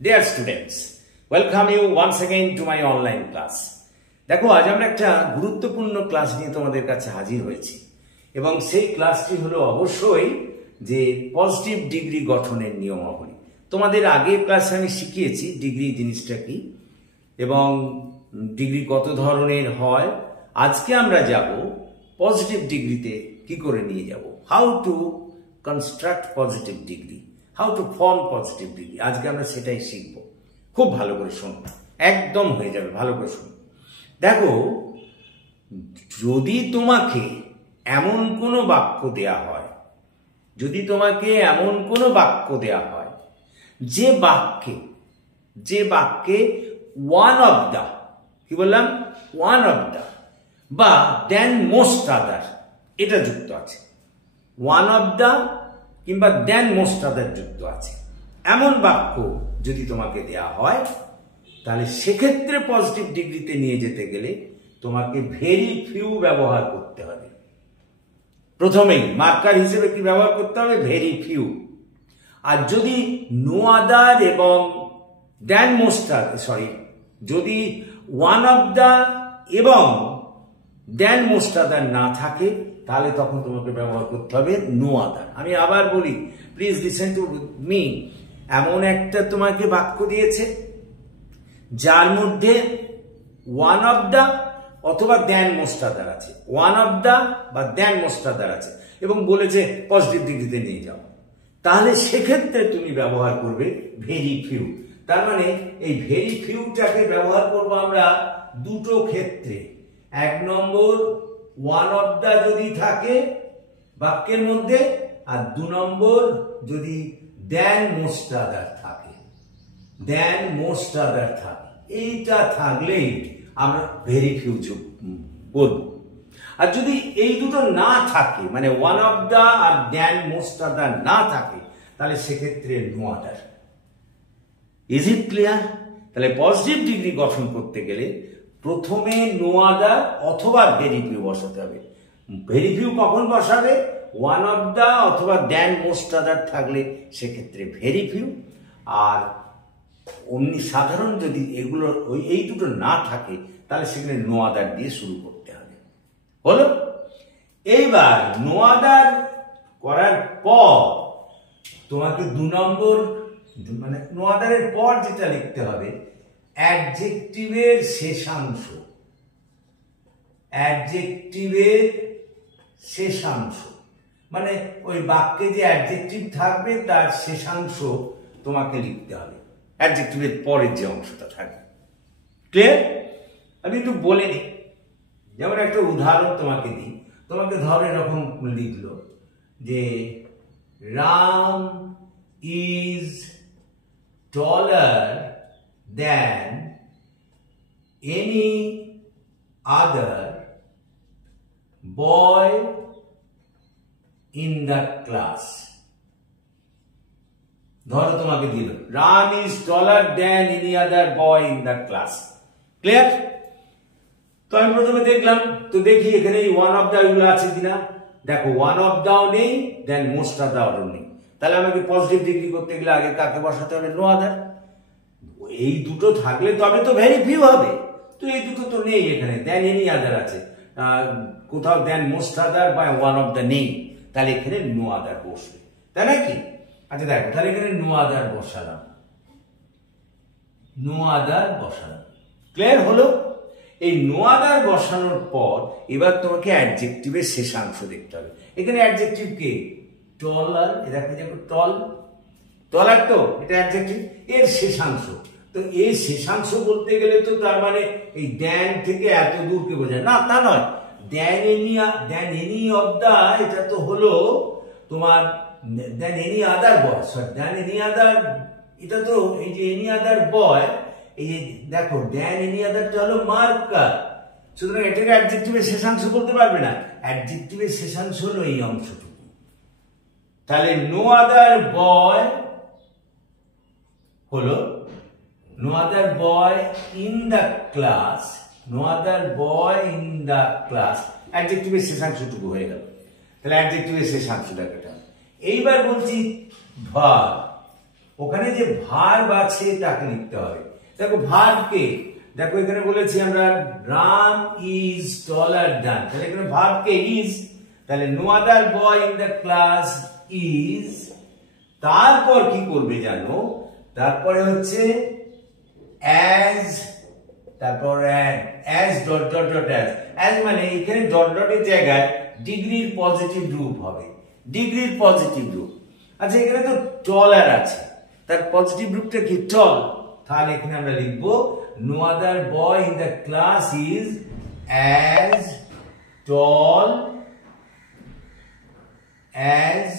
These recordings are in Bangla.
Dear students, welcome you once again to my online class. দেখো আজ আমরা একটা গুরুত্বপূর্ণ ক্লাস নিয়ে তোমাদের কাছে হাজির হয়েছি এবং সেই ক্লাসটি হলো অবশ্যই যে পজিটিভ ডিগ্রি গঠনের নিয়মাবলী। তোমাদের আগের ক্লাসে আমি শিখিয়েছি ডিগ্রি জিনিসটা কি এবং ডিগ্রি কত ধরনের হয়। আজকে আমরা যাব পজিটিভ ডিগ্রিতে কি করে নিয়ে যাব, how to construct positive degree, how to form positive degree. আজকে আমরা সেটাই শিখব। খুব ভালো করে শোনো, একদম হয়ে যাবে, ভালো করে শোনো। দেখো, যদি তোমাকে এমন কোনো বাক্য দেয়া হয়, যদি তোমাকে এমন কোনো বাক্য দেয়া হয় যে বাক্যে ওয়ান অফ দা, কি বললাম, ওয়ান অফ দা বা দেন মোস্ট আদার এটা যুক্ত আছে, ওয়ান অফ দা কিংবা দেন মোস্ট আদার যুক্ত আছে, এমন বাক্য যদি তোমাকে দেয়া হয় তাহলে সেক্ষেত্রে পজিটিভ ডিগ্রিতে নিয়ে যেতে গেলে তোমাকে ভেরি ফিউ ব্যবহার করতে হবে। প্রথমেই মার্কার হিসেবে কি ব্যবহার করতে হবে? Very few. আর যদি নো আদার এবং দেন মোস্ট আদার, যদি ওয়ান অফ দা এবং দেন মোস্ট আদার না থাকে তাহলে তখন তোমাকে ব্যবহার করতে হবে নো আদার। আমি আবার বলি, প্লিজ লিসেন টু মি। এমন একটা তোমাকে বাক্য দিয়েছে যার মধ্যে ওয়ান অফ দা অথবা দেন মোস্ট আদার আছে, ওয়ান অফ দা বা দেন মোস্ট আদার আছে এবং বলেছে পজিটিভ ডিগ্রিতে নিয়ে যাও, তাহলে সেক্ষেত্রে তুমি ব্যবহার করবে ভেরি ফিউ। তার মানে এই ভেরি ফিউটাকে ব্যবহার করবো আমরা দুটো ক্ষেত্রে। এক নম্বর, ওয়ান অফ দা যদি থাকে বাক্যের মধ্যে, আর দু নম্বর যদি দেন মোস্ট আদার থাকে, দেন মোস্ট আদার থাকে, এইটা থাকলেই আমরা ভেরি ফিউ বলবো। আর যদি এই দুটো না থাকে, মানে ওয়ান অফ দা আর দেন মোস্ট আদার না থাকে, তাহলে সেক্ষেত্রে no other. Is it clear? তাহলে পজিটিভ ডিগ্রি গঠন করতে গেলে প্রথমে নো আদার অথবা ভেরি ফিউ বসাতে হবে। ভেরি ফিউ কখন বসাবে? ওয়ান অফ দা অথবা দেন মোস্ট আদার থাকলে সেক্ষেত্রে ভেরি ফিউ। আর অমনি সাধারণ যদি এগুলো এই দুটো না থাকে তাহলে সেখানে নো আদার দিয়ে শুরু করতে হবে। হলো? এইবার নো আদার করার পর তোমাকে দু নম্বর, মানে নো আদারের পর যেটা লিখতে হবে অ্যাডজেক্টিভের শেষাংশ, অ্যাডজেক্টিভের শেষাংশ, মানে ওই বাক্যে যে অ্যাডজেক্টিভ থাকবে তার শেষাংশ তোমাকে লিখতে হবে, অ্যাডজেক্টিভের পরের যে অংশটা থাকবে। ক্লিয়ার? আমি একটু বলে নিই, যেমন একটা উদাহরণ তোমাকে দিই। তোমাকে ধরো এরকম লিখলো যে Ram is taller than any other boy in the class. ধরো তোমাকে দিল Ram is taller than any other boy in the class. Clear? তো আমি প্রথমে দেখলাম, তো দেখি এখানে ওয়ান অফ দা এগুলো আছে কিনা। দেখো, ওয়ান অফ দাও নেই, দেন মোস্ট অফ দাও নেই, তাহলে আমাকে পজিটিভ ডিগ্রি করতে গেলে আগে কাকে বসাতে হবে? No other. এই দুটো থাকলে তবে তো ভেরি ফিউ হবে, তো এই দুটো তো নেই এখানে, দেন এনি আদার আছে, কোথাও দেন মোস্ট আদার বা ওয়ান অফ দা নেই, তাহলে এখানে নো আদার বসবে, তাই নাকি? আচ্ছা দেখো, তাহলে এখানে নো আদার বসালাম, নো আদার বসালাম। ক্লিয়ার হলো? এই নো আদার বসানোর পর এবার তোমাকে অ্যাডজেক্টিভের শেষাংশ দেখতে হবে। এখানে অ্যাডজেক্টিভ কে? টলার। দেখো যে টল, টলার তো এটা অ্যাডজেক্টিভ, এর শেষাংশ। তো এই শেষাংশ বলতে গেলে তো তার মানে এই দেন থেকে এত দূরকে বোঝায় না, তা নয়। দেন এনি অফ দা, এটা তো হলো তোমার দেন এনি আদার বয়, সরি দেন এনি আদার, এটা তো এই যে এনি আদার বয়, এই যে দেখো দেন এনি আদারটা হলো মার্কার, সুতরাং এটাকে অ্যাডজেক্টিভের শেষাংশ বলতে পারবে না। অ্যাডজেক্টিভের শেষাংশ হলো এই অংশটুকু। তাহলে নো আদার বয় হলো no other boy in the class, no other boy in the class, অ্যাডজেক্টিভের শেষাংশটুকু হয়ে গেল। তাহলে অ্যাডজেক্টিভের শেষাংশটা কেটে। এইবার বলছি ভার্ব, ওখানে যে ভার্ব আছে তাকে লিখতে হবে। দেখো ভার্বকে, দেখো এখানে বলেছি আমরা রাম ইজ টলার দ্যান, তাহলে এখানে ভার্বকে ইজ, তাহলে no other boy in the class is, তারপর কি করবে জানো, তারপরে হচ্ছে অ্যাজ, তারপর as dot dot dot as মানে এখানে ডট ডটের জায়গায় ডিগ্রির পজিটিভ রূপ হবে, ডিগ্রির পজিটিভ রূপ। আচ্ছা এখানে তো টলার আছে, তার পজিটিভ রূপটা কি টল, তাহলে এখানে আমরা লিখবো no other boy in the class is as tall as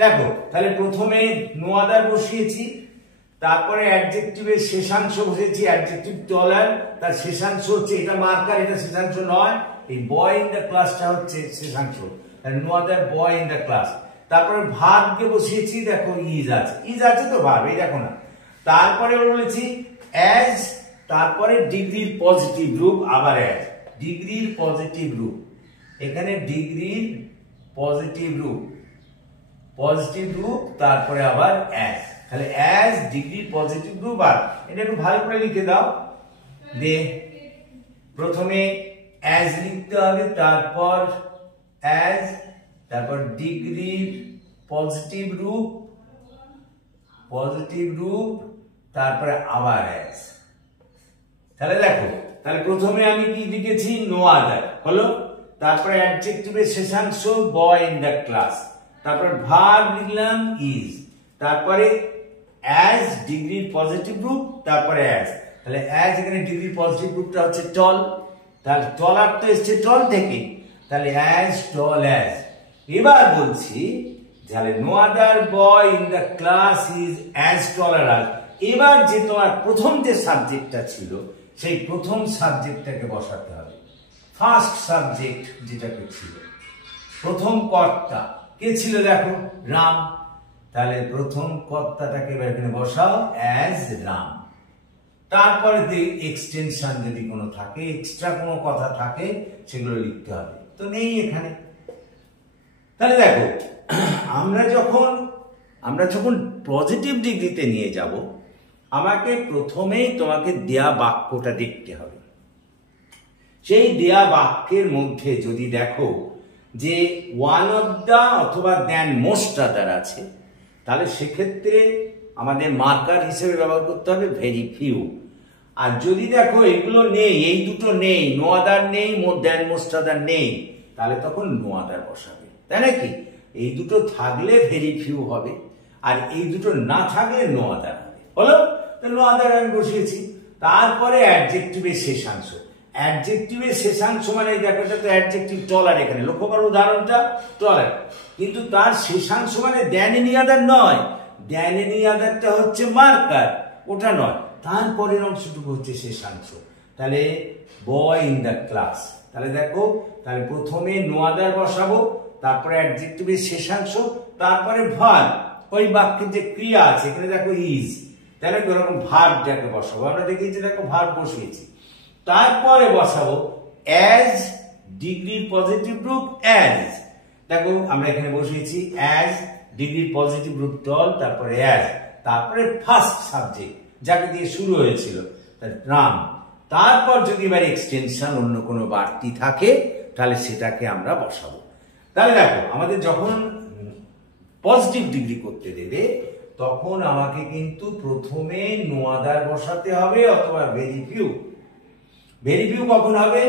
দেখো তাহলে প্রথমে নো আদার বসিয়েছি, তারপরে অ্যাডজেক্টিভের শেষাংশ বসিয়েছি, অ্যাডজেক্টিভ টলার, তার শেষাংশ হচ্ছে এটা মার্কার, এটা শেষাংশ নয়, এই বয় ইন দ্য ক্লাসটা হচ্ছে শেষাংশ, no other boy in the class. তারপরে ভার্বকে বসিয়েছি, দেখো ইজ আছে তো ভার্ব, এই দেখো না, তারপরে বলেছি অ্যাজ, তারপরে ডিগ্রির পজিটিভ রূপ, আবার অ্যাজ, ডিগ্রির পজিটিভ রূপ, এখানে ডিগ্রির পজিটিভ রূপ, তারপরে আবার অ্যাজ, তাহলে অ্যাজ ডিগ্রির পজিটিভ রূপ। আর এটা একটু ভালো করে লিখে দাও, দে প্রথমে অ্যাজ লিখতে হবে, তারপর অ্যাজ, তারপর ডিগ্রির পজিটিভ রূপ, তারপরে আবার অ্যাজ। তাহলে দেখো, তাহলে প্রথমে আমি কি লিখেছি নো আদার হলো, তারপরে অ্যাডজেক্টিভের শেষাংশ বয় ইন দ্য ক্লাস, তারপর ভার্ব লিখলাম ইজ, তারপরে অ্যাজ ডিগ্রির পজিটিভ রূপ, তারপরে অ্যাজ, তাহলে অ্যাজ এখানে ডিগ্রির পজিটিভ রূপটা হচ্ছে টল, তাহলে টলার তো এসছে টল থেকে, তাহলে অ্যাজ টল অ্যাজ। এবার বলছি তাহলে no other boy in the class is as taller as. এবার যে তোমার প্রথম যে সাবজেক্টটা ছিল সেই প্রথম সাবজেক্টটাকে বসাতে হবে, ফার্স্ট সাবজেক্ট যেটাকে ছিল, প্রথম কর্তা কে ছিল দেখো রাম, তাহলে প্রথম কর্তাটাকে এবার এখানে বসাও অ্যাজ রাম, তারপরে এক্সটেনশন যদি কোনো থাকে, এক্সট্রা কোনো কথা থাকে সেগুলো লিখতে হবে, তো নেই এখানে। তাহলে দেখো আমরা যখন পজিটিভ ডিগ্রিতে নিয়ে যাব, আমাকে প্রথমেই তোমাকে দেয়া বাক্যটা দেখতে হবে, সেই দেয়া বাক্যের মধ্যে যদি দেখো যে ওয়ান অফ দা অথবা দ্যান মোস্ট আদার আছে, তাহলে সেক্ষেত্রে আমাদের মার্কার হিসেবে ব্যবহার করতে হবে ভেরি ফিউ। আর যদি দেখো এগুলো নেই, এই দুটো নেই, নো আদার নেই, দ্যান মোস্ট আদার নেই, তাহলে তখন নো আদার বসাবে, তাই নাকি? এই দুটো থাকলে ভেরি ফিউ হবে, আর এই দুটো না থাকলে নো আদার হবে, হলো? নো আদার আমি বসিয়েছি, তারপরে অ্যাডজেক্টিভের শেষাংশ, অ্যাডজেক্টিভের শেষাংশ মানে দেখো এটা তো অ্যাডজেক্টিভ টলার, এখানে লক্ষ্য করো উদাহরণটা টলার, কিন্তু তার শেষাংশ মানে দ্যান এনি আদার নয়, দ্যান এনি আদারটা হচ্ছে মার্কার, ওটা নয়, তারপরের অংশটুকু হচ্ছে শেষাংশ, তাহলে বয় ইন দ্য ক্লাস। তাহলে দেখো, তাহলে প্রথমে নো আদার বসাবো, তারপরে অ্যাডজেক্টিভের শেষাংশ, তারপরে ভার্ব, ওই বাক্যের যে ক্রিয়া আছে এখানে দেখো ইজ, তাহলে ওরকম ভার্বটাকে বসাবো, আমরা দেখিয়েছি দেখো ভার্ব বসিয়েছি, তারপরে বসাবো অ্যাজ ডিগ্রির পজিটিভ রূপ অ্যাজ, দেখো আমরা এখানে বসিয়েছি অ্যাজ ডিগ্রির পজিটিভ রূপ টল, তারপরে অ্যাজ, তারপরে ফার্স্ট সাবজেক্ট যাকে দিয়ে শুরু হয়েছিল রাম, তারপর যদি এবার এক্সটেনশন অন্য কোনো বাড়তি থাকে তাহলে সেটাকে আমরা বসাবো। তাহলে দেখো আমাদের যখন পজিটিভ ডিগ্রি করতে দেবে তখন আমাকে কিন্তু প্রথমে নো আদার বসাতে হবে অথবা ভেরি ফিউ। ভেরি ফিউ কখন হবে?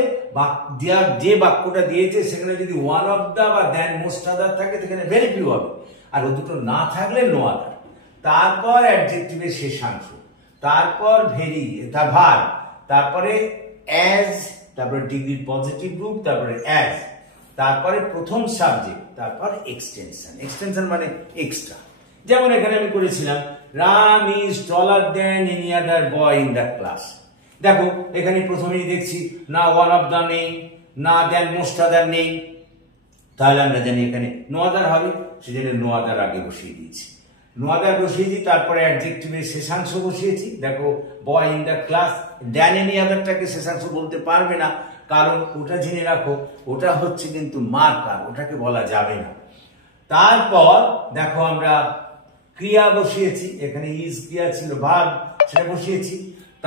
যে বাক্যটা দিয়েছে সেখানে যদি ওয়ান অফ দা বা দ্যান মোস্ট আদার থাকে সেখানে ভেরি ফিউ হবে, আর ও দুটো না থাকলে নো আদার, তারপর অ্যাডজেক্টিভের শেষাংশ, তারপর ভার্ব, তারপরে অ্যাজ, তারপরে ডিগ্রির পজিটিভ রূপ, তারপরে অ্যাজ, তারপরে প্রথম সাবজেক্ট, তারপর এক্সটেনশন, এক্সটেনশন মানে এক্সট্রা। যেমন এখানে আমি করেছিলাম Ram is taller than any other boy in the class. দেখো এখানে প্রথমেই দেখছি না ওয়ান অফ দা নেই, না দ্যান মোস্ট আদার নেই, তাহলে আমরা জানি এখানে নো আদার হবে, সেজন্য নো আদার আগে বসিয়ে দিয়েছি, নো আদার বসিয়েছি, তারপরে অ্যাডজেক্টিভের শেষাংশ বসিয়েছি, দেখো boy in the class, than any আদারটাকে শেষাংশ বলতে পারবে না, কারণ ওটা জেনে রাখো ওটা হচ্ছে কিন্তু মার্কার, ওটাকে বলা যাবে না। তারপর দেখো আমরা ক্রিয়া বসিয়েছি, এখানে ইজ ক্রিয়া ছিল, ভার্ব সেটা বসিয়েছি।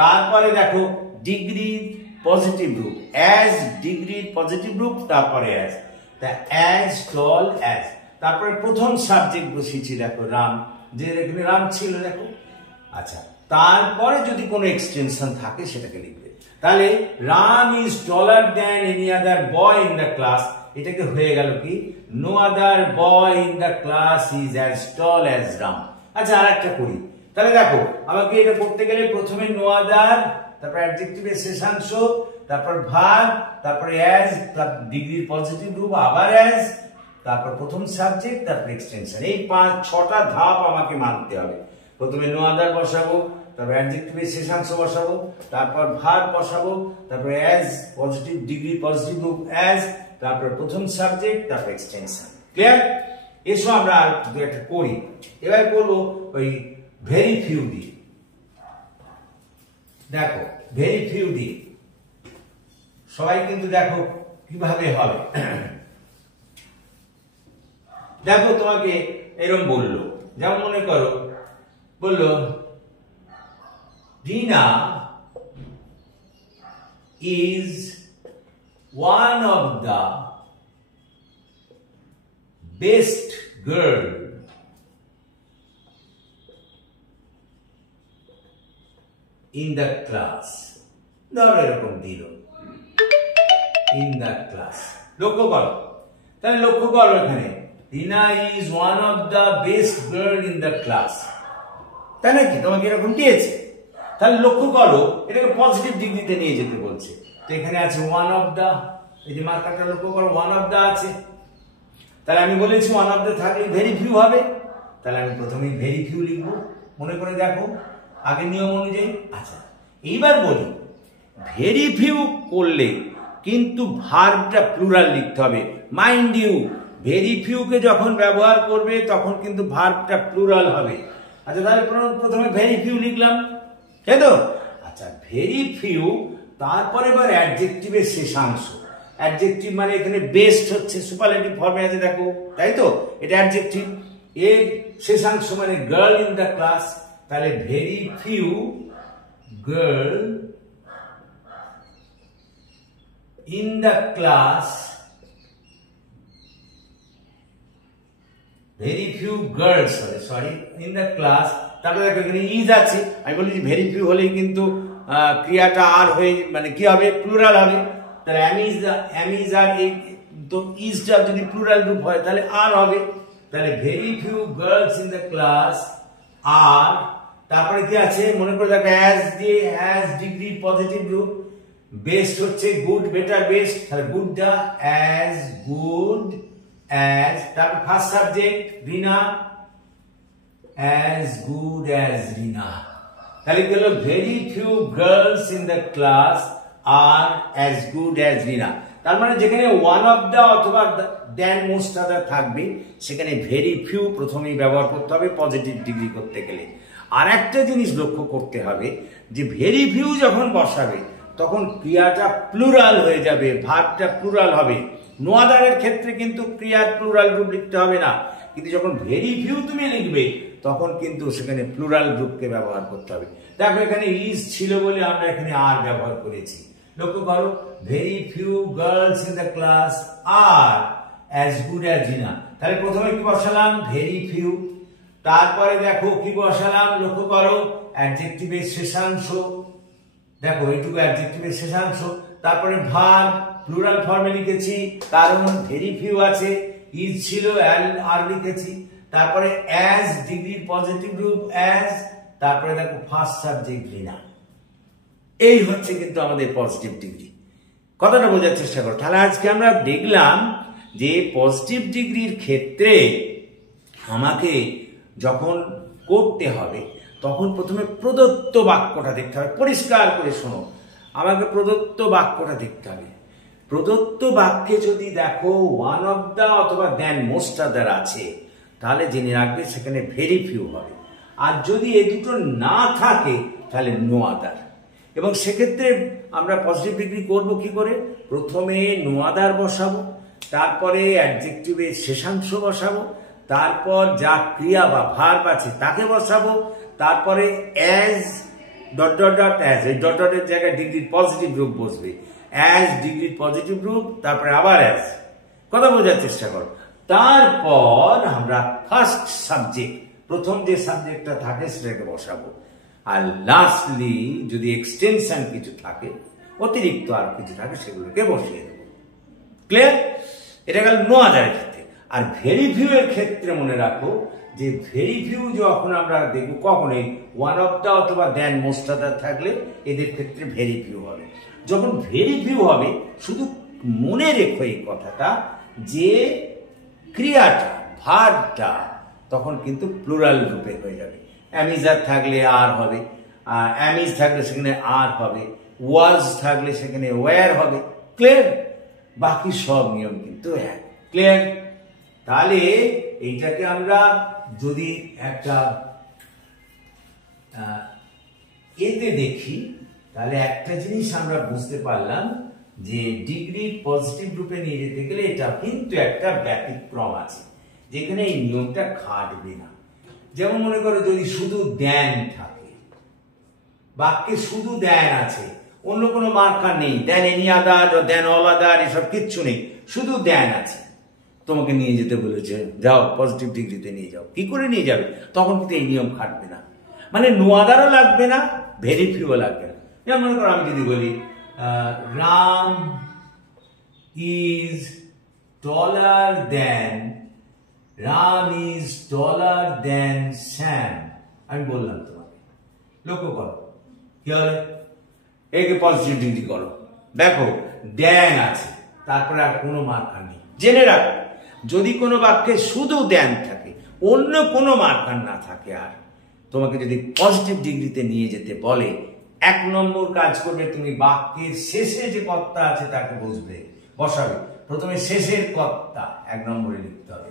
তারপরে দেখো ডিগ্রির পজিটিভ রূপ, অ্যাজ ডিগ্রির পজিটিভ রূপ, তারপরে অ্যাজ, তা অ্যাজ টল অ্যাজ। তারপরে প্রথম সাবজেক্ট বসিয়েছি দেখো রাম, যে এখানে রাম ছিল দেখো। আচ্ছা, তারপরে যদি কোনো এক্সটেনশন থাকে সেটাকে লিখবে। তাহলে Ram is taller than any other boy in the class, এটাকে হয়ে গেল কি no other boy in the class is as tall as Ram. আচ্ছা, আর একটা করি। তাহলে দেখো আমাকে এটা করতে গেলে প্রথমে নো আদার, তারপর অ্যাডজেক্টিভের শেষাংশ, তারপর ভার্ব, তারপরে অ্যাজ, ডিগ্রির পজিটিভ রূপ, আবার অ্যাজ, তারপর প্রথম সাবজেক্ট, তারপর এক্সটেনশন। এই 5-6টা ধাপ আমাকে মানতে হবে। প্রথমে নো আদার বসাবো, তারপর অ্যাডজেক্টিভের শেষাংশ বসাবো, তারপর ভার্ব বসাবো, তারপর অ্যাজ পজিটিভ ডিগ্রি পজিটিভ রূপ অ্যাজ, তারপর প্রথম সাবজেক্ট, তারপর এক্সটেনশন। ক্লিয়ার? এসো আমরা আর দু একটা করি। এবার করবো ওই ভেরি ফিউ দিয়ে। দেখো ভেরি ফিউ দিয়ে সবাই কিন্তু দেখো কিভাবে হবে। দেখো তোমাকে এরকম বললো, যেমন মনে করো বললো Rina is one of the best girl in the class. ধরো এরকম দিল in the class। লক্ষ্য করো, তাহলে লক্ষ্য করো এখানে Rina is one of the best girl in the class, তাই নাকি? তোমাকে এরকম দিয়েছে, তাহলে লক্ষ্য করো এটাকে পজিটিভ ডিগ্রিতে নিয়ে যেতে বলছে। তো এখানে আছে ওয়ান অফ দা, এই যে মার্কারটা লক্ষ্য করো ওয়ান অফ দা আছে। তাহলে আমি বলেছি ওয়ান অফ দা থাকলে ভেরি ফিউ হবে, তাহলে আমি প্রথমেই ভেরি ফিউ লিখবো। মনে করে দেখো আগের নিয়ম অনুযায়ী। আচ্ছা, এইবার বলি ভেরি ফিউ করলে কিন্তু ভার্বটা প্লুরাল লিখতে হবে। মাইন্ড ইউ, ভেরি ফিউকে যখন ব্যবহার করবে তখন কিন্তু ভার্বটা প্লুরাল হবে। আচ্ছা, তাহলে প্রথমে ভেরি ফিউ লিখলাম, তাই তো? আচ্ছা, ভেরি ফিউ, তারপরে এবার অ্যাডজেক্টিভের শেষাংশ। অ্যাডজেক্টিভ মানে এখানে বেস্ট হচ্ছে সুপারলেটিভ ফর্মে আছে দেখো, তাই তো? এটা অ্যাডজেক্টিভ, এর শেষাংশ মানে গার্ল ইন দ্য ক্লাস। তাহলে very few girl in the class, very few girls, sorry in the class. তারপরে দেখো এখানে ইজ আছে, আমি বলি ভেরি ফিউ হলেই কিন্তু ক্রিয়াটা আর হয়ে মানে কি হবে, প্লুরাল হবে। তাহলে অ্যামিজ আর এই তো ইজটা যদি প্লুরাল রূপ হয় তাহলে আর হবে। তাহলে very few girls in the class আর, তারপরে কি আছে মনে করে দেখো অ্যাজ দিয়ে, অ্যাজ ডিগ্রি পজিটিভ রূপ, বেস্ট হচ্ছে গুড, বেটার বেস্ট, তাহলে গুডটা অ্যাজ গুড অ্যাজ, তারপর first subject Rina, as good as Rina। তাহলে কি হলো, very few girls in the class আর as good as Rina। তার মানে যেখানে ওয়ান অফ দা অথবা দ্যান মোস্ট আদার থাকবে সেখানে ভেরি ফিউ প্রথমেই ব্যবহার করতে হবে পজিটিভ ডিগ্রি করতে গেলে। আর একটা জিনিস লক্ষ্য করতে হবে যে ভেরি ফিউ যখন বসাবে তখন ক্রিয়াটা প্লুরাল হয়ে যাবে, ভার্বটা প্লুরাল হবে। নো আদারের ক্ষেত্রে কিন্তু ক্রিয়ার প্লুরাল রূপ লিখতে হবে না, কিন্তু যখন ভেরি ফিউ তুমি লিখবে তখন কিন্তু সেখানে প্লুরাল রূপকে ব্যবহার করতে হবে। দেখো এখানে ইজ ছিল বলে আমরা এখানে আর ব্যবহার করেছি। লক্ষ্য করো, very few girls in the class আর অ্যাজ গুড অ্যাজ রিনা। তাহলে প্রথমে কি বসালাম, ভেরি ফিউ। তারপরে দেখো কি বসালাম, লক্ষ্য করো অ্যাডজেক্টিভের শেষাংশ, দেখো এইটুকু অ্যাডজেক্টিভের শেষাংশ। তারপরে ভার্ব প্লুরাল ফর্মে লিখেছি কারণ ভেরি ফিউ আছে, ইজ ছিল আর লিখেছি। তারপরে অ্যাজ ডিগ্রির পজিটিভ রূপ অ্যাজ, তারপরে দেখো ফার্স্ট সাবজেক্ট রিনা। এই হচ্ছে কিন্তু আমাদের পজিটিভ ডিগ্রি। কথাটা বোঝার চেষ্টা করো। তাহলে আজকে আমরা দেখলাম যে পজিটিভ ডিগ্রির ক্ষেত্রে আমাকে যখন করতে হবে তখন প্রথমে প্রদত্ত বাক্যটা দেখতে হবে। পরিষ্কার করে শোনো, আমাকে প্রদত্ত বাক্যটা দেখতে হবে। প্রদত্ত বাক্যে যদি দেখো ওয়ান অফ দা অথবা দ্যান মোস্ট আদার আছে তাহলে জেনে রাখবে সেখানে ভেরি ফিউ হবে। আর যদি এই দুটো না থাকে তাহলে নো আদার। এবং সেক্ষেত্রে আমরা পজিটিভ ডিগ্রি করব কি করে, প্রথমে নো আদার বসাবো, তারপরে অ্যাডজেক্টিভের শেষাংশ বসাবো, তারপর যা ক্রিয়া বা ভার্ব আছে তাকে বসাবো, তারপরে as dot dot dot as, এই ডট ডটের জায়গায় ডিগ্রির পজিটিভ রূপ বসবে, অ্যাজ ডিগ্রির পজিটিভ রূপ, তারপরে আবার অ্যাজ। কথা বোঝার চেষ্টা করো। তারপর আমরা ফার্স্ট সাবজেক্ট, প্রথম যে সাবজেক্টটা থাকে সেটাকে বসাবো, আর লাস্টলি যদি এক্সটেনশন কিছু থাকে, অতিরিক্ত আর কিছু থাকে, সেগুলোকে বসিয়ে দেবো। ক্লিয়ার? এটা গেল নো আদারের ক্ষেত্রে। আর ভেরি ভিউ এর ক্ষেত্রে মনে রাখো যে ভেরি ভিউ যখন আমরা দেখবো, কখন এই ওয়ান অফ দ্য অথবা দেন মোস্ট আদার থাকলে এদের ক্ষেত্রে ভেরি ভিউ হবে। যখন ভেরি ভিউ হবে, শুধু মনে রেখো এই কথাটা যে ক্রিয়াটা, ভার্বটা তখন কিন্তু প্লুরাল রূপে হয়ে যাবে। অ্যামিজার থাকলে আর হবে, অ্যামিজ থাকলে সেখানে আর হবে, ওয়াজ থাকলে সেখানে ওয়্যার হবে। ক্লিয়ার? বাকি সব নিয়ম কিন্তু এক। ক্লিয়ার? তাহলে এইটাকে আমরা যদি একটা এতে দেখি, তাহলে একটা জিনিস আমরা বুঝতে পারলাম যে ডিগ্রি পজিটিভ রূপে নিয়ে যেতে গেলে এটা কিন্তু একটা ব্যতিক্রম আছে, যেখানে এই নিয়মটা খাটবে না। যেমন মনে করো যদি শুধু দেন থাকে, বাক্যে শুধু দেন আছে, অন্য কোনো মার্কার নেই, দেন এনি আদার, দেন অল আদার, এসব কিচ্ছু নেই, শুধু দেন আছে, তোমাকে নিয়ে যেতে বলেছে, যাও পজিটিভ ডিগ্রিতে নিয়ে যাও। কি করে নিয়ে যাবে? তখন কিন্তু এই নিয়ম খাটবে না, মানে নো আদারও লাগবে না, ভেরি ফিউও লাগবে না। যেমন মনে করো আমি যদি বলি Ram is taller than, Ram is taller than Shyam, আমি বললাম তোমাকে, লক্ষ্য করো কি হবে, একে পজিটিভ ডিগ্রি করো, দেখো দেন আছে, তারপরে আর কোনো মার্কার নেই। জেনে রাখো, যদি কোনো বাক্যে শুধু দেন থাকে, অন্য কোনো মার্কার না থাকে, আর তোমাকে যদি পজিটিভ ডিগ্রিতে নিয়ে যেতে বলে, এক নম্বর কাজ করবে, তুমি বাক্যের শেষে যে কর্তা আছে তাকে বসাবে। প্রথমে শেষের কর্তা এক নম্বরে লিখতে হবে,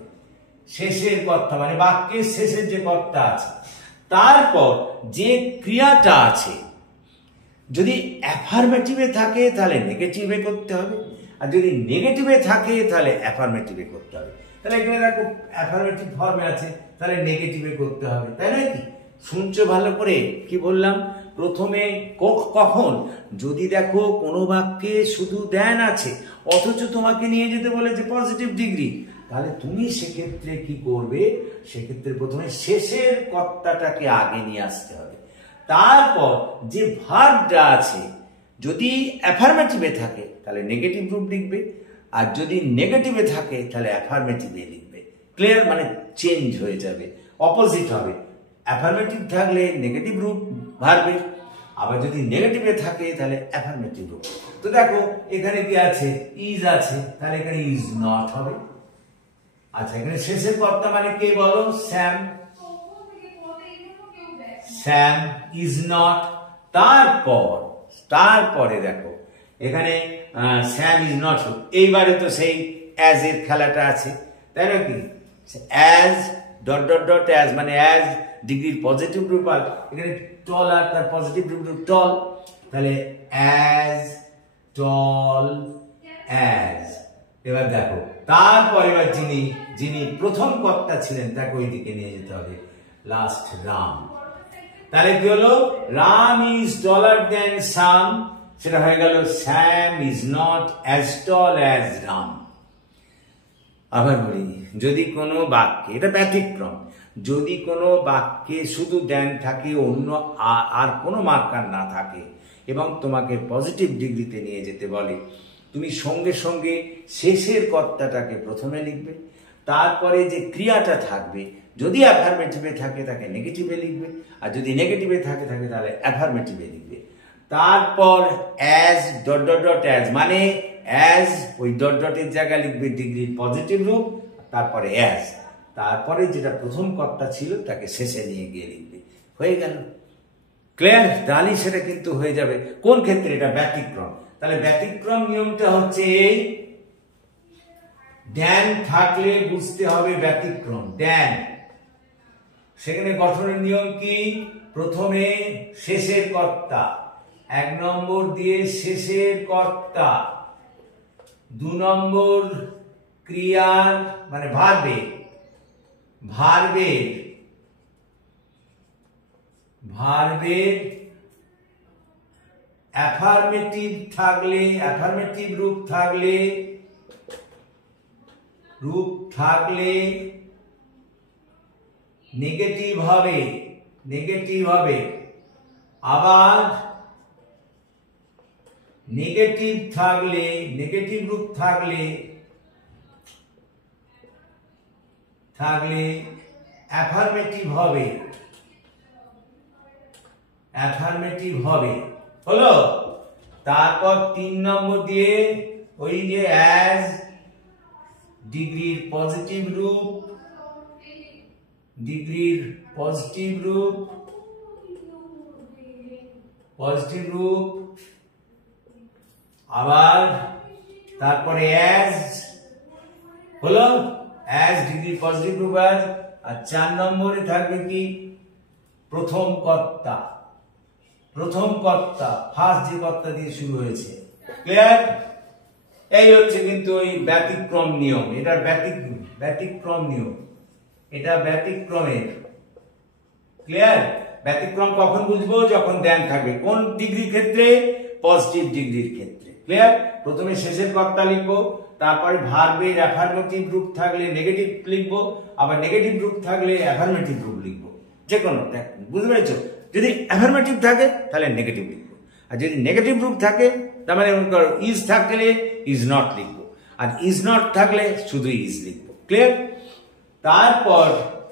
শেষের কর্তা মানে বাক্যের শেষের যে কর্তা আছে, তারপর যে ক্রিয়াটা আছে, যদি অ্যাফার্মেটিভে থাকে তাহলে নেগেটিভে করতে হবে, আর যদি নেগেটিভে থাকে তাহলে অ্যাফার্মেটিভে করতে হবে। তাহলে এখানে দেখো অ্যাফার্মেটিভ ফর্মে আছে, তাহলে নেগেটিভে করতে হবে, তাই নয় কি? শুনছো ভালো করে কি বললাম? প্রথমে কখন, যদি দেখো কোনো বাক্যে শুধু দেন আছে অথচ তোমাকে নিয়ে যেতে বলেছে পজিটিভ ডিগ্রি, তাহলে তুমি সেক্ষেত্রে কি করবে? সেক্ষেত্রে প্রথমে শেষের কর্তাটাকে আগে নিয়ে আসতে হবে, তারপর যে ভার্বটা আছে যদি অ্যাফার্মেটিভে থাকে তাহলে নেগেটিভ রূপ লিখবে, আর যদি নেগেটিভে থাকে তাহলে অ্যাফার্মেটিভে লিখবে। ক্লিয়ার? মানে চেঞ্জ হয়ে যাবে, অপোজিট হবে। অ্যাফার্মেটিভ থাকলে নেগেটিভ রূপ ভার্বের, আবার যদি নেগেটিভে থাকে তাহলে অ্যাফার্মেটিভ রূপ। তো দেখো এখানে কি আছে? ইজ আছে, তাহলে এখানে ইজ নট হবে। আচ্ছা, এখানে শেষের কর্তা মানে কে বলো? শ্যাম, শ্যাম ইজ নট। তারপরে দেখো এখানে শ্যাম ইজ নট, এইবারে তো সেই অ্যাজ এর খেলাটা আছে, তাই না কি? As dot dot dot as মানে অ্যাজ ডিগ্রির পজিটিভ রূপ, আর এখানে টল আর তার পজিটিভ রূপ টল, তাহলে অ্যাজ টল অ্যাজ। এবার দেখো তারপর এবার যিনি প্রথম কর্তা ছিলেন তাকে ওই দিকে নিয়ে যেতে হবে, লাস্ট রাম। তাহলে কি হলো? রাম ইজ টলার দেন শ্যাম, সেটা হয়ে গেল Shyam is not as tall as Ram. আবার বলি, যদি কোনো বাক্যে, এটা ব্যতিক্রম, যদি কোনো বাক্যে শুধু দেন থাকে, অন্য আর কোনো মার্কার না থাকে, এবং তোমাকে পজিটিভ ডিগ্রিতে নিয়ে যেতে বলে, তুমি সঙ্গে সঙ্গে শেষের কর্তাটাকে প্রথমে লিখবে, তারপরে যে ক্রিয়াটা থাকবে যদি অ্যাফার্মেটিভে থাকে তাকে নেগেটিভে লিখবে, আর যদি নেগেটিভে থাকে তাহলে অ্যাফার্মেটিভে লিখবে। তারপর as dot dot dot as মানে অ্যাজ, ওই ডট ডটের জায়গায় লিখবে ডিগ্রির পজিটিভ রূপ, তারপরে অ্যাজ, তারপরে যেটা প্রথম কর্তা ছিল তাকে শেষে নিয়ে গিয়ে লিখবে, হয়ে গেল। ক্লিয়ার? তাহলে সেটা কিন্তু হয়ে যাবে। কোন ক্ষেত্রে? এটা ব্যতিক্রম। তাহলে ব্যতিক্রম নিয়মটা হচ্ছে এই, দেন থাকলে বুঝতে হবে ব্যতিক্রম। দেন, সেখানে গঠনের নিয়ম কি? প্রথমে শেষের কর্তা, এক নম্বর দিয়ে শেষের কর্তা, দু নম্বর ক্রিয়ার মানে ভার্বে, ভার্বের অ্যাফার্মেটিভ থাকলে, অ্যাফার্মেটিভ রূপ থাকলে নেগেটিভ হবে, আবার নেগেটিভ রূপ থাকলে অ্যাফার্মেটিভ হবে, হলো। তারপর 3 নম্বর দিয়ে ওই যে অ্যাজ ডিগ্রির পজিটিভ রূপ, আবার তারপরে অ্যাজ হলো, অ্যাজ ডিগ্রির পজিটিভ রূপ অ্যাজ। আর 4 নম্বরে থাকবে কি প্রথম কর্তা, ফার্স্ট যে কর্তা দিয়ে শুরু হয়েছে। ক্লিয়ার? এই হচ্ছে কিন্তু ওই ব্যতিক্রম নিয়ম, এটা ব্যতিক্রম নিয়ম, এটা ব্যতিক্রমের। ক্লিয়ার? ব্যতিক্রম কখন বুঝবো? যখন দেন থাকবে। কোন ডিগ্রির ক্ষেত্রে? পজিটিভ ডিগ্রির ক্ষেত্রে। ক্লিয়ার? প্রথমে শেষের কর্তা লিখবো, তারপরে ভার্বের অ্যাফার্মেটিভ রূপ থাকলে নেগেটিভ লিখবো, আবার নেগেটিভ রূপ থাকলে অ্যাফার্মেটিভ রূপ লিখবো। যে কোনো, বুঝতে পেরেছো? যদি অ্যাফার্মেটিভ থাকে তাহলে নেগেটিভ লিখবো, আর যদি নেগেটিভ রূপ থাকে তার মানে ইজ থাকলে ইজ নট লিখবো, আর ইজ নট থাকলে শুধু ইজ লিখবো। ক্লিয়ার? তারপর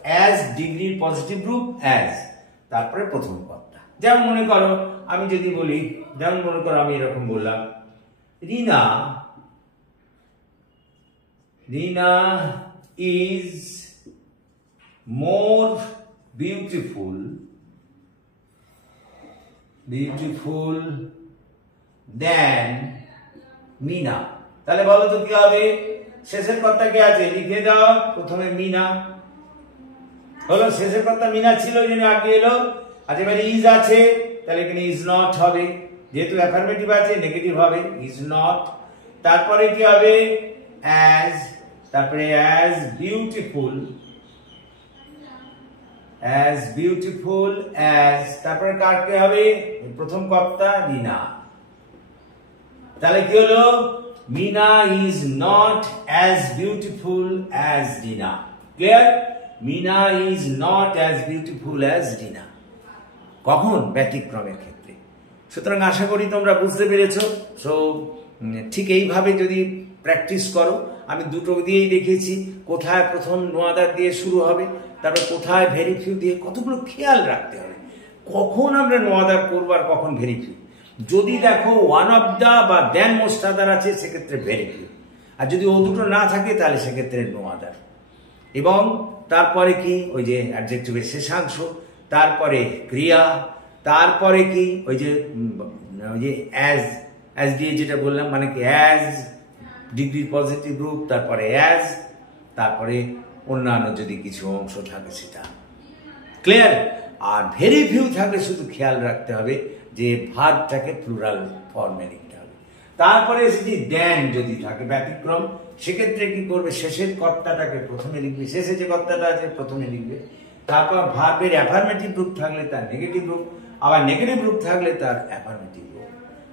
অ্যাজ ডিগ্রির পজিটিভ রূপ অ্যাজ, তারপরে প্রথম কর্তা। যেমন মনে করো আমি যদি বলি, যেমন মনে করো আমি এরকম বললাম, Rina is more beautiful than Meena. তাহলে বলো তো কি হবে? শেষের কর্তা কে আছে? লিখে দাও। প্রথমে মিনা হলো, শেষের কর্তা মিনা ছিল, যিনি আগে এলো। আর এবারে ইজ আছে, তাহলে এখানে ইজ নট হবে, যেহেতু অ্যাফার্মেটিভ আছে নেগেটিভ হবে, ইজ নট। তারপরে কি হবে? অ্যাজ, তারপরে অ্যাজ বিউটিফুল অ্যাজ, তারপরে কার কে হবে? প্রথম কর্তা রিনা। তাহলে কি হলো? Meena is not as beautiful as Rina. Clear? Meena is not as beautiful as Rina. কখন? ব্যতিক্রমের ক্ষেত্রে। সুতরাং আশা করি তোমরা বুঝতে পেরেছো। সো ঠিক এইভাবে যদি প্র্যাকটিস করো, আমি দুটো দিয়েই দেখেছি, কোথায় প্রথম নোয়াদার দিয়ে শুরু হবে, তারপর কোথায় ভেরি ফিউ দিয়ে, কতগুলো খেয়াল রাখতে হবে কখন আমরা নোয়াদার করবো আর কখন ভেরি ফিউ। যদি দেখো ওয়ান অফ দা বা দেন মোস্ট আদার আছে, সেক্ষেত্রে ভেরি ফিউ, আর যদি ও দুটো না থাকে তাহলে সেক্ষেত্রে নো আদার। এবং তারপরে কি? ওই যে অ্যাডজেক্টিভের শেষাংশ, তারপরে ক্রিয়া, তারপরে কি ওই যে অ্যাজ দিয়ে যেটা বললাম, মানে কি অ্যাজ ডিগ্রি পজিটিভ রূপ, তারপরে অ্যাজ, তারপরে অন্যান্য যদি কিছু অংশ থাকে সেটা। ক্লিয়ার? আর ভেরি ফিউ থাকলে শুধু খেয়াল রাখতে হবে যে ভার্বটাকে প্লুরাল ফর্মে লিখতে হবে। তারপরে যদি দেন যদি থাকে ব্যতিক্রম, সেক্ষেত্রে কি করবে? শেষের কর্তাটাকে প্রথমে লিখবে, শেষে যে কর্তাটা আছে প্রথমে লিখবে। তারপর ভার্বের অ্যাফার্মেটিভ রূপ থাকলে তার নেগেটিভ রূপ, আবার নেগেটিভ রূপ থাকলে তার অ্যাফার্মেটিভ রূপ।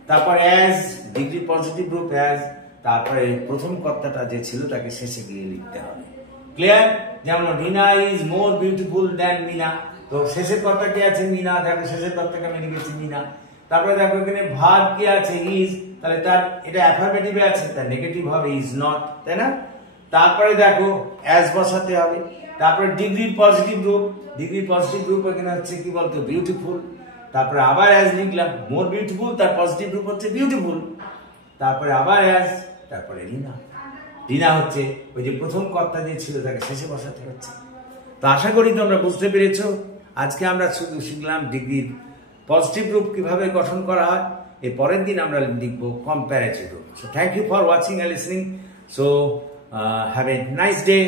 তারপর অ্যাজ ডিগ্রি পজিটিভ রূপ অ্যাজ, তারপরে প্রথম কর্তাটা যে ছিল তাকে শেষে গিয়ে লিখতে হবে। ক্লিয়ার? যেমন Rina is more beautiful than Meena, তো শেষের কর্তা কি আছে? মিনা। দেখো শেষের কর্তাকে আমি লিখেছি মিনা। তারপরে দেখো এখানে ভার্ব কি আছে? ইজ, তাহলে তার এটা অ্যাফার্মেটিভে আছে, তার নেগেটিভ হবে ইজ নট, তাই না? তারপরে দেখো অ্যাজ বসাতে হবে। তারপরে ডিগ্রির পজিটিভ রূপ, ডিগ্রি পজিটিভ রূপ এখানে হচ্ছে কি বলতো? বিউটিফুল। তারপরে আবার অ্যাজ লিখলাম, মোর বিউটিফুল, তার পজিটিভ রূপ হচ্ছে বিউটিফুল। তারপরে আবার অ্যাজ, তারপরে রিনা। রিনা হচ্ছে ওই যে প্রথম কর্তা যে ছিল তাকে শেষে বসাতে হচ্ছে। তো আশা করি তোমরা বুঝতে পেরেছো। আজকে আমরা শুধু শিখলাম ডিগ্রির পজিটিভ রূপ কিভাবে গঠন করা হয়। এর পরের দিন আমরা লিখব কম্পারেটিভ রূপ। So thank you for watching and listening. So have a nice day.